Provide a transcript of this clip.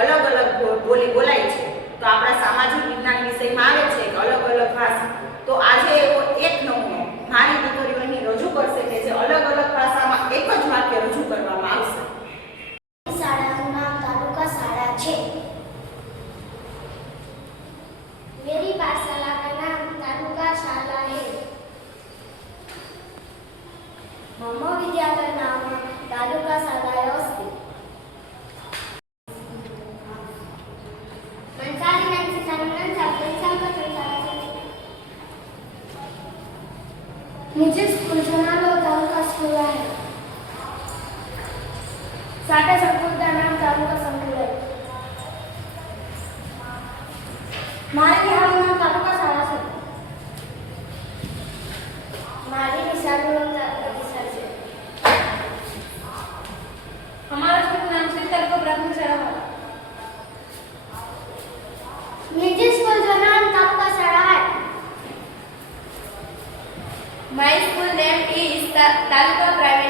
અલગ અલગ બોલી બોલાય છે. તો આપણા સામાજિક વિજ્ઞાન વિષયમાં આવે છે કે અલગ અલગ ભાષા. તો આજે એવો એક નમૂનો મારી દીકરીઓ અહીં રજૂ કરશે કે જે અલગ અલગ ભાષામાં એક જ વાક્ય રજૂ કરવામાં આવશે. શાળાનું નામ તાલુકા શાળા છે. मेरी पाठशाला का नाम तालुका शाला है. मम विद्यालय नाम तालुका शालाय अस्ति. मंसारी नामची सामना छात्र मुझे स्कूल जाना लो तालुका स्कूल है. साटा संकुल का नाम तालुका संकुल है. मारी हाल नाम तालुका शाला है. मारी निशान नाम तालुका निशान है. हमारा स्कूल नाम से तालुका प्राथमिक शाला है. निजी स्कूल का नाम तालुका शाला है. My school name is Taluka Private